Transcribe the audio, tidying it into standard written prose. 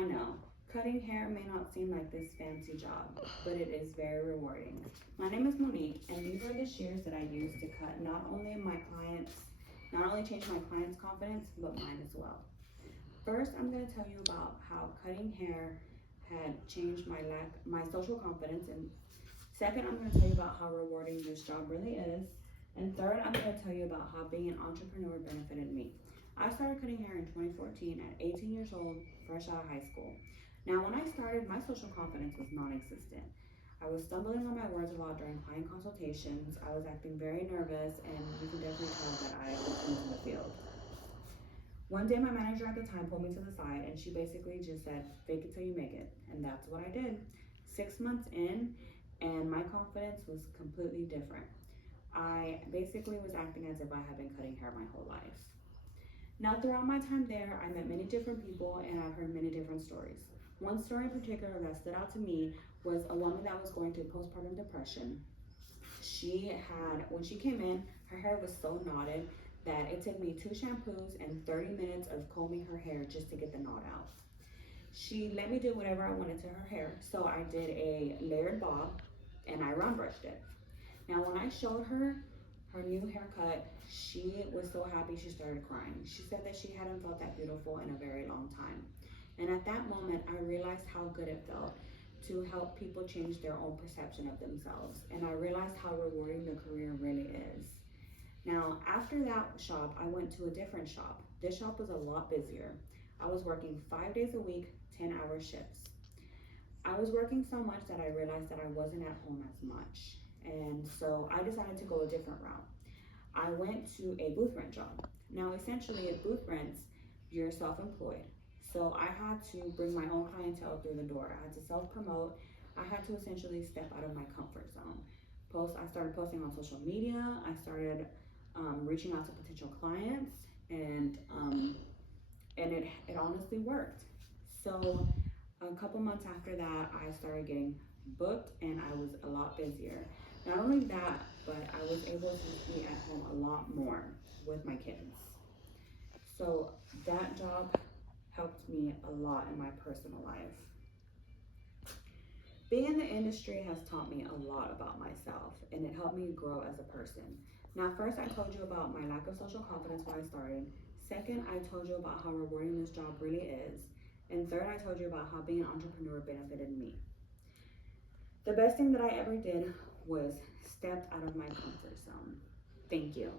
I know, cutting hair may not seem like this fancy job, but it is very rewarding. My name is Monique, and these are the shears that I use to cut not only change my clients' confidence, but mine as well. First, I'm going to tell you about how cutting hair had changed my social confidence, and second, I'm going to tell you about how rewarding this job really is, and third, I'm going to tell you about how being an entrepreneur benefited me. I started cutting hair in 2014 at 18 years old, fresh out of high school. Now, when I started, my social confidence was non-existent. I was stumbling on my words a lot during client consultations. I was acting very nervous, and you can definitely tell that I was new to the field. One day, my manager at the time pulled me to the side, and she basically just said, "Fake it till you make it," and that's what I did. 6 months in, and my confidence was completely different. I basically was acting as if I had been cutting hair my whole life. Now, throughout my time there, I met many different people and I've heard many different stories. One story in particular that stood out to me was a woman that was going through postpartum depression. When she came in, her hair was so knotted that it took me 2 shampoos and 30 minutes of combing her hair just to get the knot out. She let me do whatever I wanted to her hair, so I did a layered bob and I round brushed it. Now, when I showed her her new haircut, she was so happy she started crying. She said that she hadn't felt that beautiful in a very long time. And at that moment, I realized how good it felt to help people change their own perception of themselves. And I realized how rewarding the career really is. Now, after that shop, I went to a different shop. This shop was a lot busier. I was working 5 days a week, 10-hour shifts. I was working so much that I realized that I wasn't at home as much. And so I decided to go a different route. I went to a booth rent job. Now, essentially, at booth rents, you're self-employed. So I had to bring my own clientele through the door. I had to self-promote. I had to essentially step out of my comfort zone. I started posting on social media. I started reaching out to potential clients, and it honestly worked. So a couple months after that, I started getting booked and I was a lot busier. Not only that, but I was able to be at home a lot more with my kids. So that job helped me a lot in my personal life. Being in the industry has taught me a lot about myself and it helped me grow as a person. Now, first, I told you about my lack of social confidence when I started. Second, I told you about how rewarding this job really is. And third, I told you about how being an entrepreneur benefited me. The best thing that I ever did was stepped out of my comfort zone. Thank you.